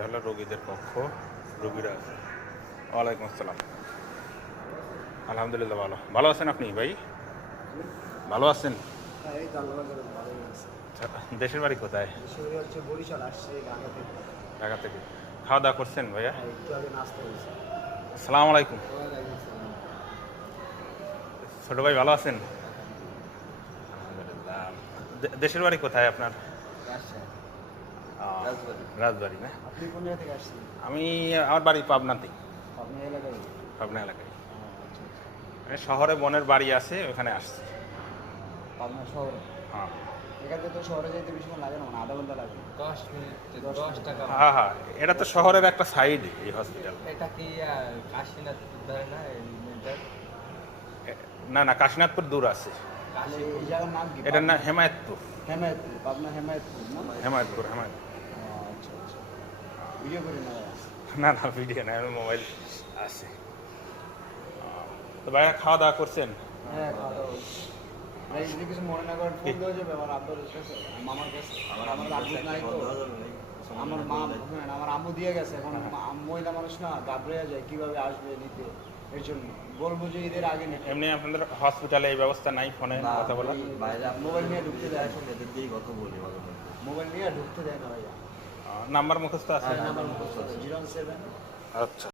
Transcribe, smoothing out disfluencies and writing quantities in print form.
এটা হলো রোগীদের কক্ষ, রোগীরা আছে। ওয়ালাইকুম আসসালাম। আলহামদুলিল্লাহ ভালো। ভালো আছেন আপনি ভাই? ভালো আছেন? আচ্ছা, দেশের বাড়ি কোথায়? ঢাকা থেকে। খাওয়া দাওয়া করছেন ভাইয়া? আসসালামু আলাইকুম। ছোট ভাই ভালো আছেন? আলহামদুলিল্লাহ। দেশের বাড়ি কোথায় আপনার? রাজবাড়ি না? আপনি কোন জায়গা থেকে আসছেন? আমি আমার বাড়ি পাবনাতেই। আপনি এলাকায়? পাবনা এলাকায়। আচ্ছা আচ্ছা। মানে শহরে বোনের বাড়ি আছে, ওখানে আসছি। পাবনা শহরে? হ্যাঁ এখান থেকে তো শহরে যেতে বেশিক্ষণ লাগে না, মানে আধা ঘন্টা লাগে। 10 মিনিট 10 টাকা। হ্যাঁ হ্যাঁ, এটা তো শহরের একটা সাইড এই হসপিটাল। এটা কি কাশীনাথ ধরে না এই মেয়েটার? না না, কাশীনাথপুর দূর আছে। তাহলে এই জায়গার নাম কি? এটার নাম হেমায়তপুর। হেমায়তপুর, পাবনা হেমায়তপুর না? হেমায়তপুর। আচ্ছা আচ্ছা। ভিডিও করি না ভাইয়া? না না, ভিডিও না, আমার মোবাইল আছে। তো ভাইয়া খাওয়া দাওয়া করছেন? হ্যাঁ, খাওয়া দাওয়া হয়েছে। ভাই যদি কিছু মনে না করেন, ফোন দেওয়া যাবে আমার আব্বার কাছে, মামার কাছে। আমার আব্বু নাই তো, আমার মা, হ্যাঁ আমার আম্মু দিয়ে গেছে। এখন মহিলা মানুষ না, ঘাবড়ে যায় কিভাবে আসবে নিতে। এর জন্য বলবো যে ঈদের আগে নিতে। এমনি আপনাদের হসপিটালে এই ব্যবস্থা নাই ফোনে কথা বলা? মোবাইল নিয়ে ঢুকতে দেয় না। মোবাইল নিয়ে ঢুকতে দেয় না ভাইয়া। নাম্বার মুখস্থ আছে? নাম্বার মুখস্থ আছে 07। আচ্ছা।